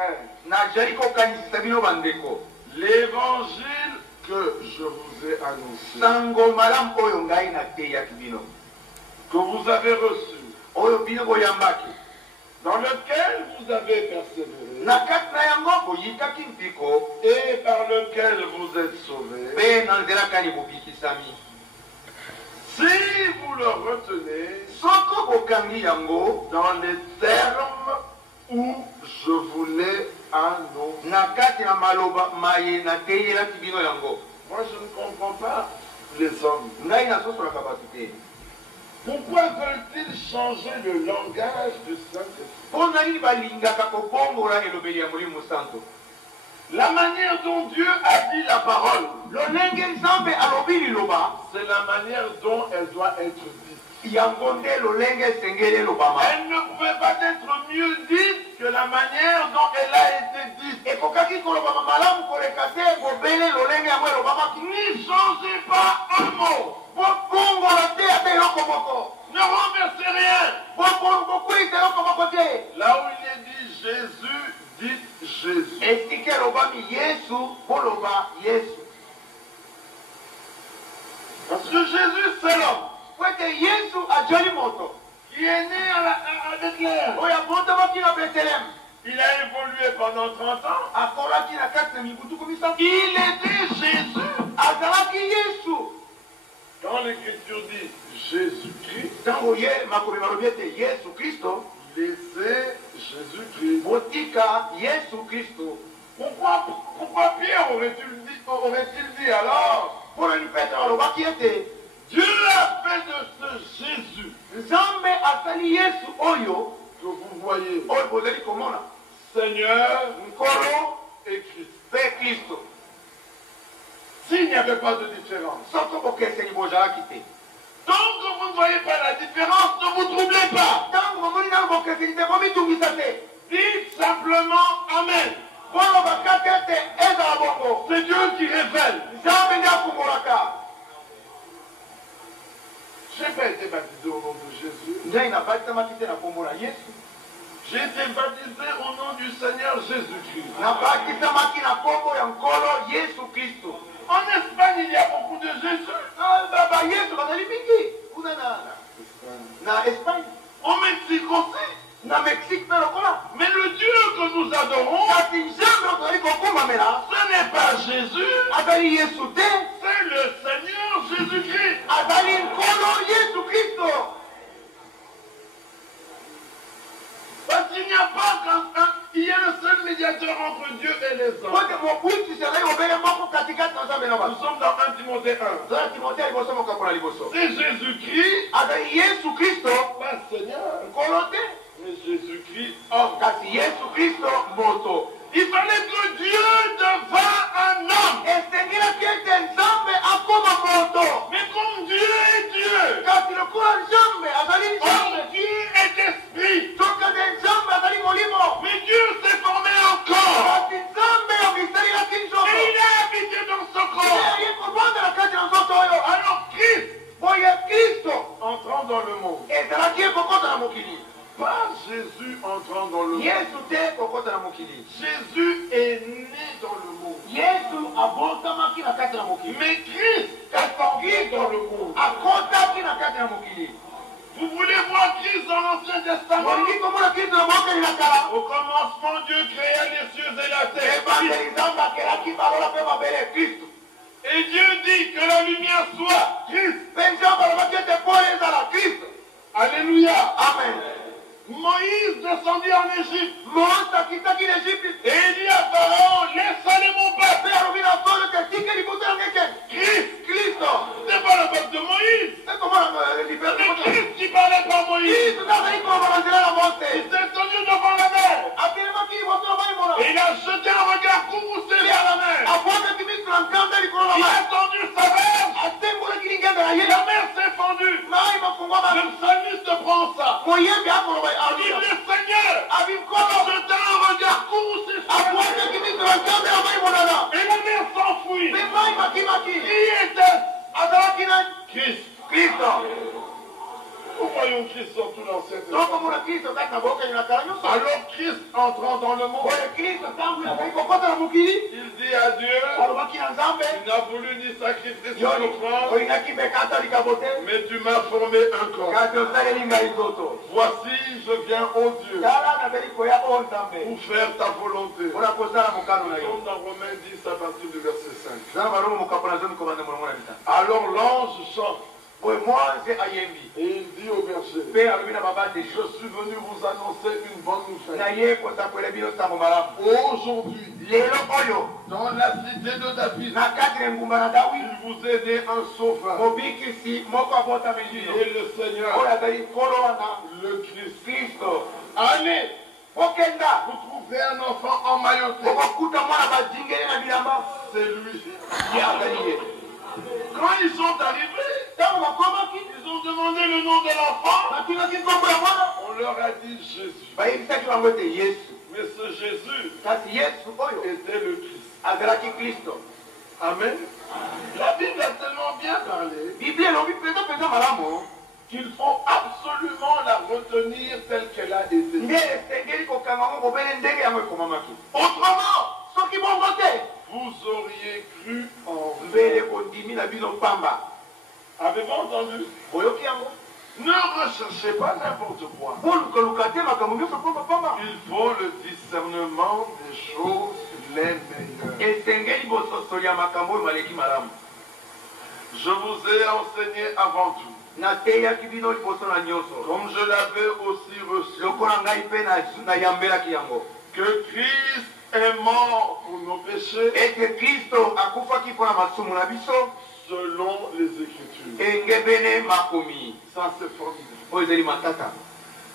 frères, Najali kokanisa bino bandeko. l'évangile que je vous ai annoncé, Sango malam oyo ngai na teyaki bino. que vous avez reçu, Oyo bino boyambaki. dans lequel vous avez persévéré, Na kati na yango boyitaki mpiko. et par lequel vous êtes sauvés, Pe na nzela kani bobikisami. si vous le retenez Soko bokangi yango dans les termes où je vous l'ai annoncé. na kati na maloba maye na teyelaki bino yango. Moi, je ne comprends pas les hommes. Ngai nasosolaka bato te. Pourquoi veulent-ils changer le langage du Saint-Esprit? Mpo na nini balingaka kobongola elobeli ya molimo santo? La manière dont Dieu a dit la parole, Lolenge nzambe alobi liloba c'est la manière dont elle doit être dite. yango nde lolenge esengeli elobama. Elle ne pouvait pas être mieux dite que la manière dont elle a été dite. Ekokaki kolobama malamu koleka te bobele lolenge yango elobamaki. N'y changez pas un mot. Bobongola te ata eloko moko. Ne renversez rien. Bokwita eloko moko te. Là où il est dit Jésus, dites Jésus. esika elobami Yesu boloba Yesu. Parce que Jésus, c'est l'homme Kwete Yesu ajali moto qui est né à Bethléem. oyo abotamaki na Bethlem. Il a évolué pendant 30 ans. Akolaki na kati na mibutuku misato. Il était Jésus. Azalaki Yesu. Quand l'Écriture dit Jésus-Christ, Ntango ye makomi balobi ete Yesu Kristo, laissez Jésus-Christ. botika Yesu Kristo. Pourquoi Pierre aurait-il dit alors, Mpona ni Petro alobaki ete Dieu a fait de ce Jésus Nzambe asali Yesu oyo que vous voyez, oyo bozali komona Seigneur nkolo et Christ. mpe Kristo. S'il n'y avait pas de différence, Soko bokeseni bozalaki te. tant que vous ne voyez pas la différence, ne vous troublez pas. Ntango bomoni nano bokeseni te bomitungisa te. Dites simplement Amen. Bolobaka te ete ezala bongo. C'est Dieu qui révèle. Nzambe nde afungolaka. Je n'ai pas été baptisé au nom de Jésus. Ngai nabatisamaki te na kombo na Yesu. J'ai été baptisé au nom du Seigneur Jésus-Christ. Nabatisamaki na kombo ya nkolo Yesu Kristo. En Espagne, il y a beaucoup de Jésus. Baba Yesu bazali mingi kuna na Espagne, Au Mexique aussi. na Mexique mpe lokola. Mais le Dieu que nous adorons, Kasi nzambe oyo tozali kokumbamela ce n'est pas Jésus, azali Yesu te, c'est le Seigneur Jésus-Christ. azali nkolo Yesu Kristo. Parce qu'il n'y a pas il y a un seul médiateur entre Dieu et les hommes. Kote mokuti ezali obele moko katikati na nzambe na Nous bato. sommes dans 1 Timothée 1. Zala Timothée liboso mokakola liboso. C'est Jésus-Christ, Azali Yesu Kristo pas Seigneur, nkolo te, mais Jésus-Christ homme. kasi Yesu Kristo moto. Il fallait que Dieu devint un homme. Esengelaki ete nzambe akoma moto. Mais comme Dieu est Dieu, Kasi lokola nzambe azali nzambe, comme Dieu est esprit, soki ate nzambe azali molimo, mais Dieu s'est formé en corps. kasi nzambe omisalelaki nzoto. Et il a habité dans ce corps. Aye kovanda na kati na nzoto oyo. Alors Christ, Boye Kristo entrant dans le monde, ezalaki ekokota na mokili. pas Jésus entrant dans le monde. Yesu te kokota na mokili. Jésus est né dans le monde. Yesu abotamaki na kati na mokili. Mais Christ est entré dans le monde. Akotaki na kati na mokili. Vous voulez voir Christ dans l'Ancien Testament? Bolingi komona Kristo na bokeli na kala. Au commencement, Dieu créa les cieux et la terre. Ebandeli nzambe akelaki balola mpe mabele Kristo. Et Dieu dit que la lumière soit Christ. Mpe nzambe alobaki ete pole ezala Kristo. Alléluia. Amen. Moïse descendit en Égypte. Moïse akitaki na Egypte. Et il dit à Pharaon, laisse aller mon peuple. Mpe alobi na folo te tika libutu yango ekeni. Christ, Kristo. ce n'est pas le peuple de Moïse. Ekomona C'est liberte. Christ qui parlait par Moïse. Kristo nazali koloba na nzela na Mose. Il s'est tenu devant la mer. Atelemaki liboso ya mai mona. Et il a jeté un regard courroucé vers la mer. Abwakaki miso na nkanda likolo na Il mai. a tendu sa verge. Asembolaki lingenda na ye. La mer s'est fendue. Mai mafungwama. Le psalmiste prend ça. Moyembe akoloba Il dit, aluya. le Seigneur Abi nkolo. jeta un regard courroucé sur la mer. Abwakaki miso na nkanda ya mai monana. Et la mer s'enfuit. Mpe mai makimaki. Qui était Azalaki na Christ? Kristo. Nous voyons qui Christ sur tout l'Ancien Donc, Testament. comme on a Kristo kati na boka na kala nyonso. Alors Christ entrant dans le monde, Oyo Kristo ntango azali kokota na mokili, il dit à Dieu, alobaki na Nzambe, tu n'as voulu ni sacrifier yo sur l'offrande, olingaki mpe kata likabo te, mais tu m'as formé un corps. kasi osaleli ngai nzoto. Voici, je viens, ô Dieu, Tala nazali koya o Nzambe pour faire ta volonté. mpona kosala mokano na Nous yo. sommes dans Romains 10 à partir du verset 5. Zala balongo mokapo na zomi kobanda molongo na bitano. Alors l'ange chante Oyo mwanze ayembi et il dit au berger, mpe alobi na babate, je suis venu vous annoncer une bonne nouvelle. naye kosakwela bino ntango malamu. Aujourd'hui, Lelo oyo dans la cité de David, na kati na engumba na Dawidi, il vous est né un sauveur. mobikisi moko abotami bino Et le Seigneur, oyo azali nkolo wana le Christ. Kristo. Allez, Okenda vous trouvez un enfant emmailloté. okokuta mwana badingeli na bilamba, C'est lui. ye azali ye. Quand ils sont arrivés, Ntango bakomaki ils ont demandé le nom de l'enfant. batunaki nkombo ya mwana, On leur a dit Jésus. bayebisaki bango ete Yesu. Mais ce Jésus Kasi Yesu oyo était le Christ. azalaki Kristo. Amen. La Bible a tellement bien parlé Biblia elobi mpenza malamu qu'il faut absolument la retenir telle qu'elle a été. nde esengeli kokanga ngo kobele ndenge yango ekomamaki. Autrement, soki bongo te, Vous auriez cru en mbele kondimi na bino pamba. Avez-vous entendu? Boyoki yango Ne recherchez pas n'importe quoi. bolukaluka te makambo nyonso pamba. Il faut le discernement des choses les meilleures. Esengeli bososoli ya makambo oyo maleki malamu. Je vous ai enseigné avant tout, nateyaki bino liboso na nyonso comme je l'avais aussi reçu, lokola ngai mpe nayambelaki yango que Christ est mort pour nos péchés ete Kristo akufaki mpo na masumu na biso selon les Écritures. engebene makomi. Ça, c'est formidable. Oyo ezali matata.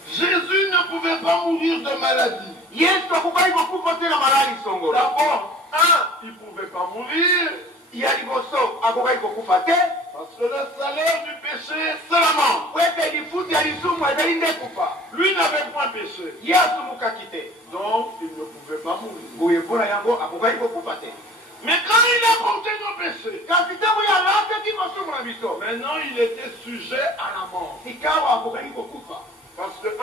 Jésus ne pouvait pas mourir de maladie. Yesu akokaki kokufa te na malali songo. D'abord, il ne pouvait pas mourir ya liboso akokaki kokufa te parce que le salaire du péché, c'est la mort. po ete lifuti ya lisumu ezali nde kufa. Lui n'avait point péché. Ye asumukaki te, Donc, il ne pouvait pas mourir. boye mpona yango akokaki kokufa te. Mais quand il a porté nos péchés, kasi ntango ye alataki masumu na biso maintenant il était sujet à la mort. sikawa akokaki kokufa. Parce que 2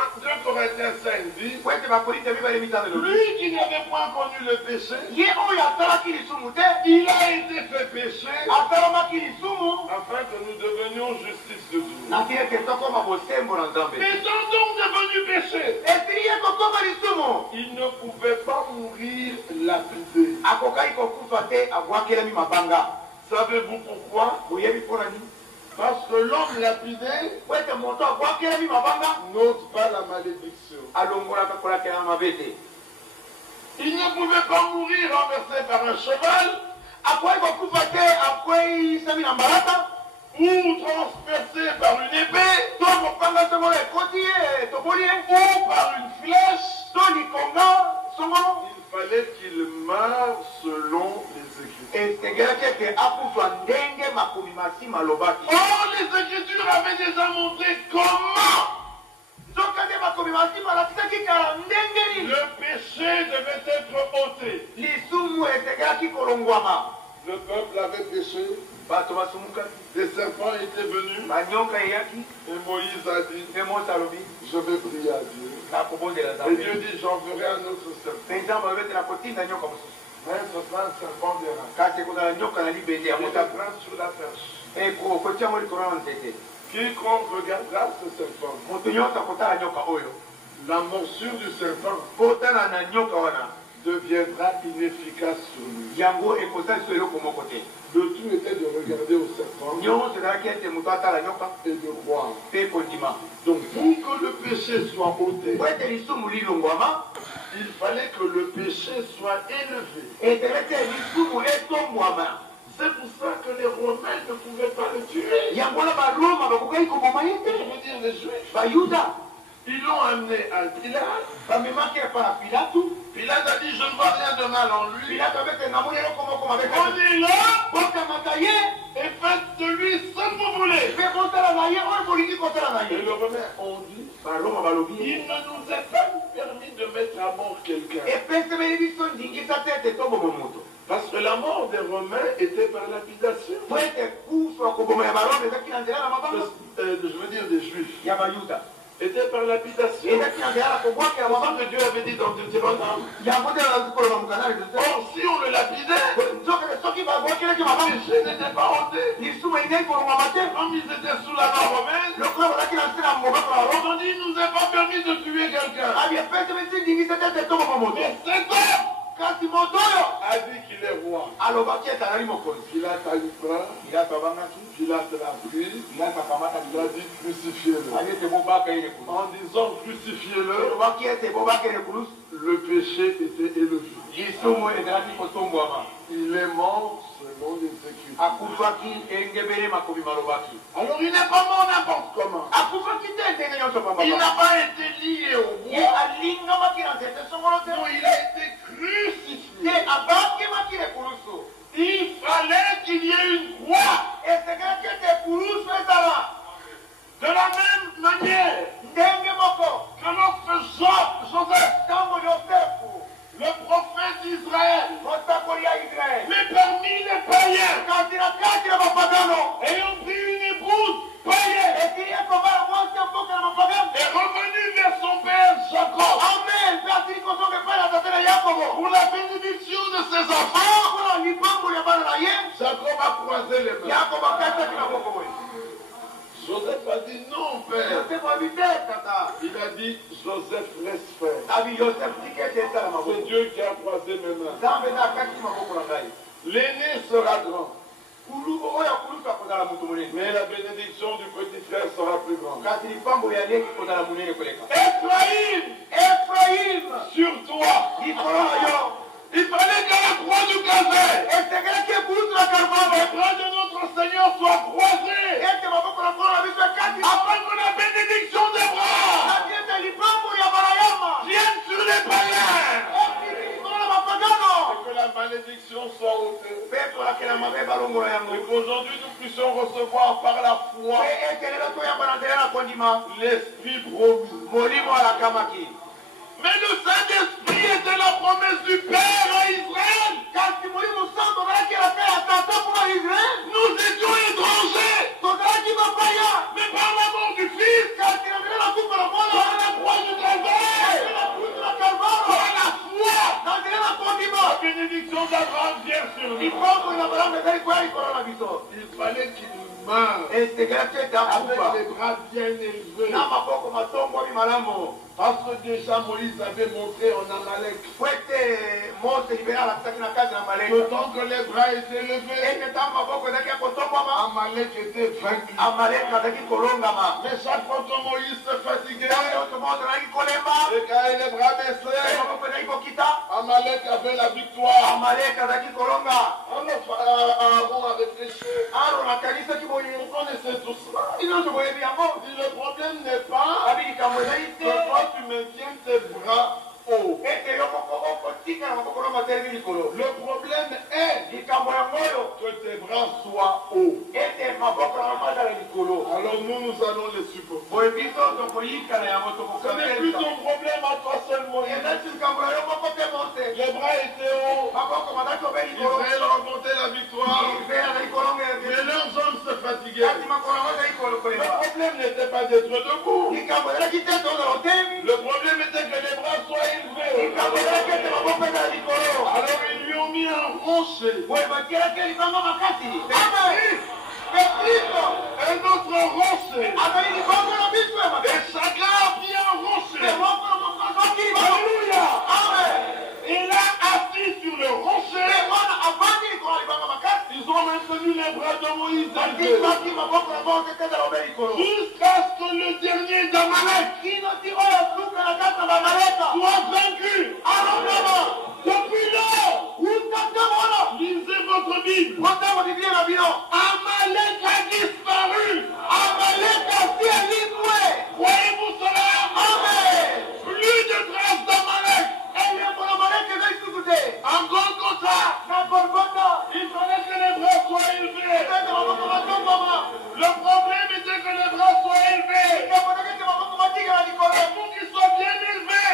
Corinthiens 5 dit, po ete bakorinto mibale mitano elobi lui qui n'avait point connu le péché, ye oyo asalaki lisumu te il a été fait péché asalamaki lisumu afin que nous devenions justice de Dieu. nati ete tokoma bosembo na nzambe. Étant donc devenu péché, esili ye kokoma lisumu il ne pouvait pas mourir lapidé. akokaki kokufa te abwakelami mabanga. Savez-vous pourquoi? boyebi mpona nini? Parce que l'homme lapidé po ete moto abwakelami mabanga n'ose pas la malédiction. alongolaka kolakela mabe te. Il ne pouvait pas mourir renversé par un cheval akwei kokufa te akweyisami na mbalata ou transpercé par une épée to mopanga songolo ekoti ye toboli ye ou par une flèche. to likonga songolo. Il fallait qu'il meure selon les Écritures. esengelaki ete akufa ndenge makomi masi malobaki. Or, les Écritures avaient déjà montré comment soka nde makomi masi malakisaki kala ndenge nini le péché devait être ôté. lisumu esengelaki kolongwama. Le peuple avait péché, bato basumukaki, des serpents étaient venus, banyoka eyaki, et Moïse a dit, mpe mose alobi je vais prier à Dieu. nakobondela Et nzambe. Dieu dit, j'enverrai un autre serpent. mpe nzambe alobi ete nakotinda nyoka mosusu, Mais ce sera un serpent d'airain. kasi ekozala nyoka na libende ya Il motaku mettra sur la perche. kotia yango likolo na nzete. Quiconque regardera ce serpent, moto nyonso akotala nyoka oyo, la morsure du serpent kotala na nyoka wana deviendra inefficace sur lui. yango ekozalisa eloko moko te. Le tout était de regarder au serpent nyonso ezalaki ete moto atala nyoka et de croire. mpe kondima. Donc pour que le péché soit ôté, po ete lisumu lilongwama il fallait que le péché soit élevé. ezala ete lisumu etombwama. C'est pour ça que les Romains ne pouvaient pas le tuer. yango wana baroma bakokaki koboma ye Je te. veux dire les Juifs. bayuda Ils l'ont amené à Pilate. bamemaki epa na pilatu. Pilate a dit, je ne vois rien de mal en lui. pilatu abete namoni eloko moko mabe kaka. Prenez-le bokamata ye et faites de lui ce que vous voulez. mpe kotala na ye oyo bolingi kotala na Et ye. le Romain ont dit, baroma balobi il ne nous est pas permis de mettre à mort quelqu'un. epesemeli biso ndingisa te ete toboma moto. Parce que la mort des Romains était par lapidation. po ete kufa koboma ya baroma ezalaki na nzela na mabanga Je veux dire des Juifs. ya bayuda. était par lapidation. C'est ce que Dieu avait dit dans Deutéronome. Or, si on le lapidait, le péché n'était pas ôté. Comme ils étaient sous la loi romaine, ils ont dit, il nous est pas permis de tuer quelqu'un. Mais cet homme a dit qu'il est roi. Pilate a eu peur. Pilate l'a pris. Il a dit crucifiez-le. En disant crucifiez-le, le péché était élevé. Il est mort selon les Écritures. Alors il n'est pas mort n'importe comment. Il n'a pas été lié au bois. Non, il a été crucifié. Il fallait qu'il y ait une croix. De la même manière que notre Joseph, le prophète d'Israël, mais parmi les païens, ayant pris une épouse païenne, est revenu vers son père Jacob pour la bénédiction de ses enfants. Jacob a croisé les mains. Joseph a dit non, père. Il a dit Joseph laisse faire. C'est Dieu qui a croisé mes mains. L'aîné sera grand. Mais la bénédiction du petit frère sera plus grande. Ephraïm, sur toi, il fallait qu'à la croix du Calvaire, les bras de notre Seigneur soient croisés, afin que la bénédiction des bras vienne sur les païens, et que la malédiction soit ôtée, et qu'aujourd'hui nous puissions recevoir par la foi l'Esprit promis. Mais le Saint-Esprit était la promesse du Père à Israël. Nous étions étrangers. Mais par l'amour du Fils, par la croix du Calvaire, par la foi, la bénédiction d'Abraham vient sur nous. Il fallait qu'il meure avec les bras bien élevés. Parce que déjà Moïse avait montré en Amalek. Le temps que les bras étaient levés, Amalek était vaincu. Mais chaque fois que Moïse se fatiguait, et quand les bras baissaient, Amalek avait la victoire. Aaron a réfléchi. Vous connaissez tout cela. Le problème n'est pas que toi tu maintiens tes bras hauts. Le problème est que tes bras soient hauts. Alors nous allons les supporter. Ce n'est plus ton problème à toi seul, Moïse. Les bras étaient hauts. Israël remportait la victoire. Mais leurs hommes se fatiguaient. Le problème n'était pas d'être debout. Le problème était que les bras soient élevés. Alors ils lui ont mis un rocher. Un autre rocher. Et chacun a mis un rocher. Alléluia. Et là, assis sur le rocher, ils ont maintenu les bras de Moïse jusqu'à ce que le dernier d'Amalek soit vaincu. Depuis là, lisez votre Bible. Amalek a disparu. Croyez-vous cela? Plus de traces d'Amalek. En Golgotha, il fallait que les bras soient élevés. Le problème était que les bras soient élevés. Et pour qu'ils soient bien élevés,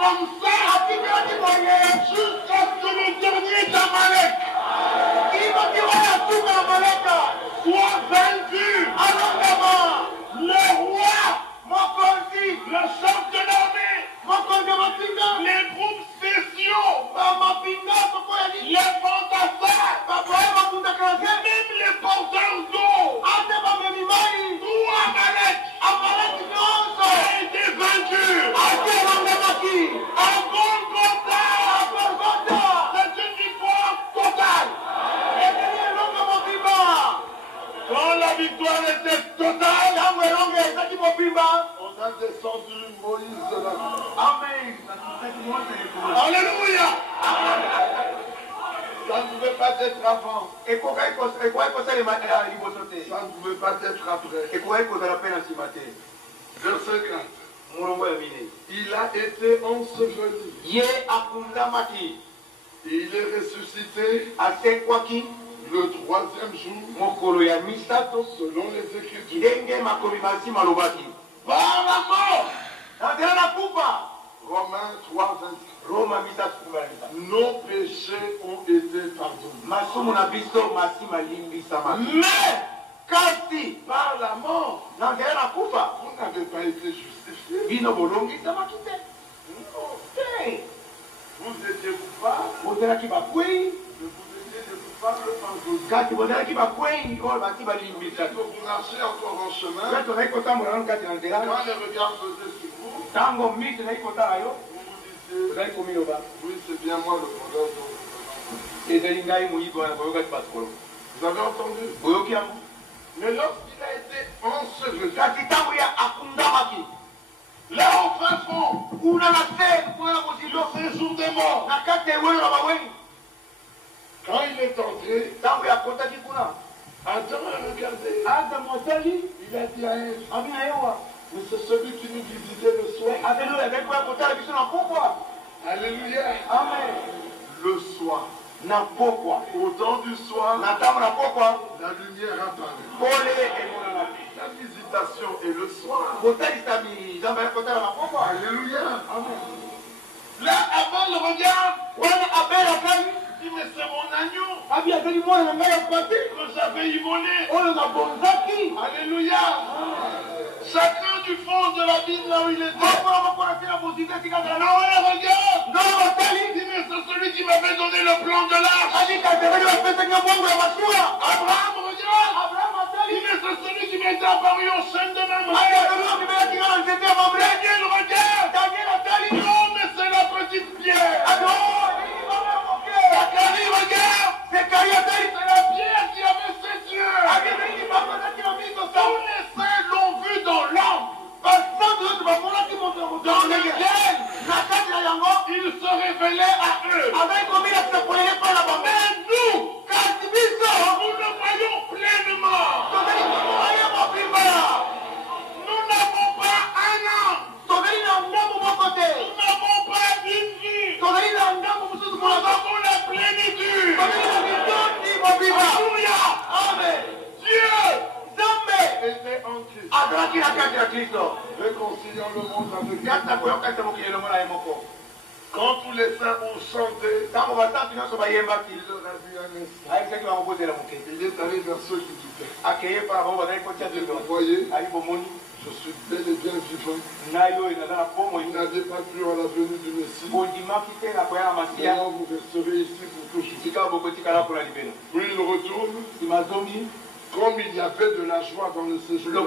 comme ça jusqu'à ce que le dernier d'Amalek soit vaincu. Le roi, le chef de l'armée, les groupes spéciaux, les fantassins, même les porteurs d'eau, tout Amalek a été vaincu. À Golgotha, c'est une victoire totale. Quand la victoire était totale, on a descendu Moïse de la croix. Alléluia. Ça ne pouvait pas être avant. Ça ne pouvait pas être après. Verset 4. Il a été enseveli. Et il est ressuscité le troisième jour selon les Écritures. Par la mort. Romains 3, 23. Nos péchés ont été pardonnés. Mais par la mort, vous n'avez pas été justifiés. Vous étiez coupable. Vous étiez coupable pardonné. Vous marchez encore en chemin. Quand les regards faisaient sur vous, vous vous disiez, oui, c'est bien moi le voleur dont vous avez entendu? Mais lorsqu'il a été enseveli, là au fin fond, le séjour des morts, quand il est entré, Adam a regardé. Il a dit à Ève, mais c'est celui qui nous visitait le soir. Alléluia. Amen. Le soir. Au temps du soir, la lumière apparaît. La visitation est le soir. Alléluia. Amen. Là, avant le regard, il dit, mais c'est mon agneau que j'avais immolé. Alléluia. Chacun du fond de la ville là où il était. Noé regarde. Il dit, mais c'est celui qui m'avait donné le plan de l'arche. Abraham regarde. Il dit, mais c'est celui qui m'était apparu au chêne de Mamré. Daniel regarde. Non, mais c'est la petite pierre. Zacharie regarde. C'est la pierre qui avait ses yeux. Tous les saints l'ont vu dans l'âme. Dans lequel il se révélait à eux. Mais nous, nous le voyons pleinement. Nous n'avons pas un âme. Nous n'avons pas une vie. Nous avons la plénitude. Alléluia. Dieu était en Christ. Réconciliant le monde avec Dieu. Quand tous les saints ont chanté, il leur a dit un instant. Il est allé vers ceux qui doutaient. Vous voyez, je suis bel et bien vivant. Vous n'avez pas cru à la venue du Messie. Maintenant vous resterez ici pour toujours. Puis il retourne. Comme il y avait de la joie dans le séjour, le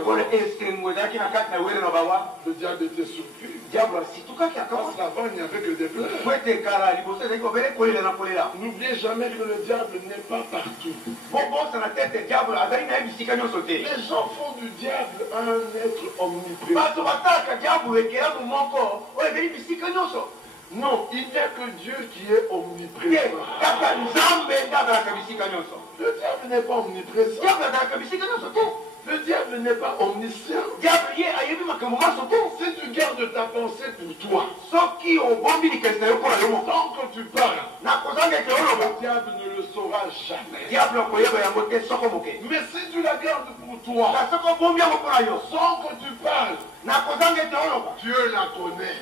diable était surpris. Parce qu'avant, il n'y avait que des pleurs. N'oubliez jamais que le diable n'est pas partout. Les gens font du diable un être omniprésent. Non, il n'y a que Dieu qui est omniprésent. Le diable n'est pas omniprésent. Le diable n'est pas omniscient. Si tu gardes ta pensée pour toi, tant que tu parles, le diable ne le saura jamais. Mais si tu la gardes pour toi, sans que tu parles, Dieu la connaît.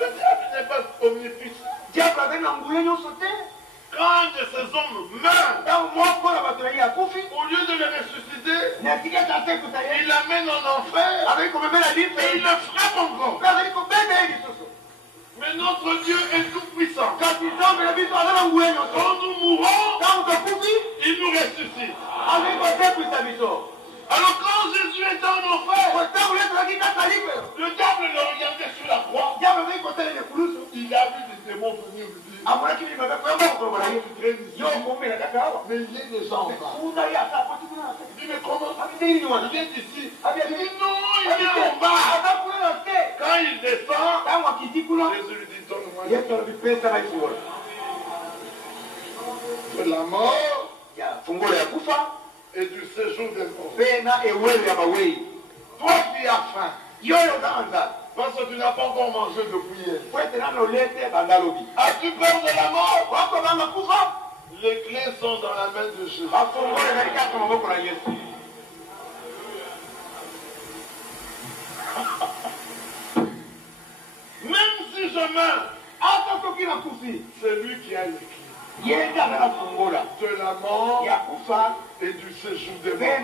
Le diable n'est pas omnipuissant. Quand un de ces hommes meurt, au lieu de le ressusciter, il l'amène en enfer et il le frappe encore. Mais notre Dieu est tout puissant. Quand nous mourons, il nous ressuscite. Alors quand Jésus était en enfer, le diable le regardait sur la croix. Il a vu des démons venir lui dire, mais il est déjà en bas. Il dit, mais comment? Il est ici. Il dit non, il est en bas. Quand il descend, Jésus lui dit, donne-moi de la mort et du séjour des morts. Toi qui as faim, parce que tu n'as pas encore mangé depuis hier. As-tu peur de la mort? Les clés sont dans la main de Jésus. Même si je meurs, c'est lui qui a les clés. De la mort et du séjour des morts.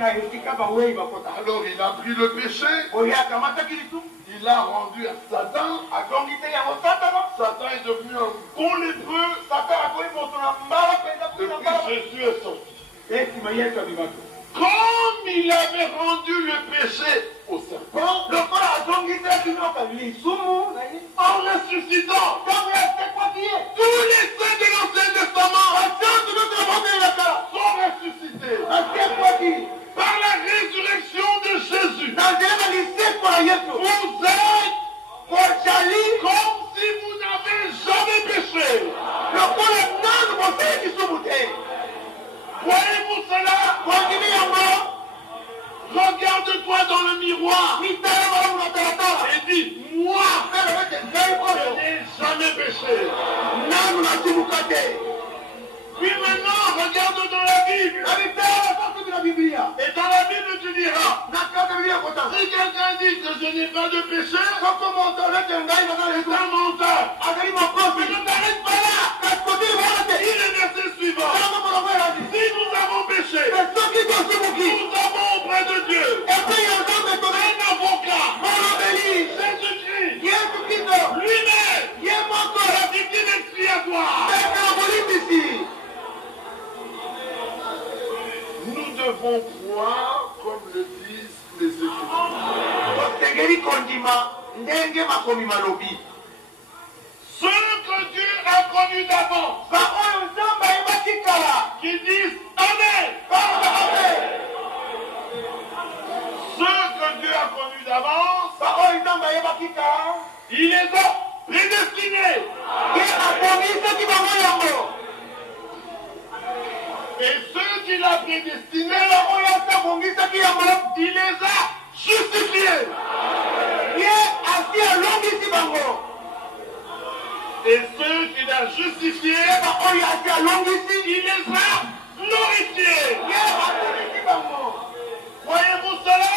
Alors il a pris le péché, il a rendu à Satan. Satan est devenu un bon lépreux. Depuis Jésus est sorti. Comme il avait rendu le péché au serpent, en ressuscitant tous les saints de l'Ancien Testament sont ressuscités par la résurrection de Jésus. Vous êtes comme si vous n'avez jamais péché. Voyez-vous cela? Regarde-toi dans le miroir et dis, moi, je n'ai jamais péché. Puis maintenant, regarde dans la Bible. Et dans la Bible, tu diras, si quelqu'un dit que je n'ai pas de péché, c'est un menteur. Mais ne t'arrête pas là. Il est le verset suivant. Si nous avons péché, nous avons auprès de Dieu un avocat, Jésus-Christ, lui-même, la victime expiatoire. Nous devons croire comme le disent les Écritures. Ceux que Dieu a connus d'avance, qui disent Amen. Ceux que Dieu a connus d'avance, il les a prédestinés. Et ceux qu'il a prédestinés, il les a justifiés. Et ceux qu'il a justifiés, il les a glorifiés. Voyez-vous cela?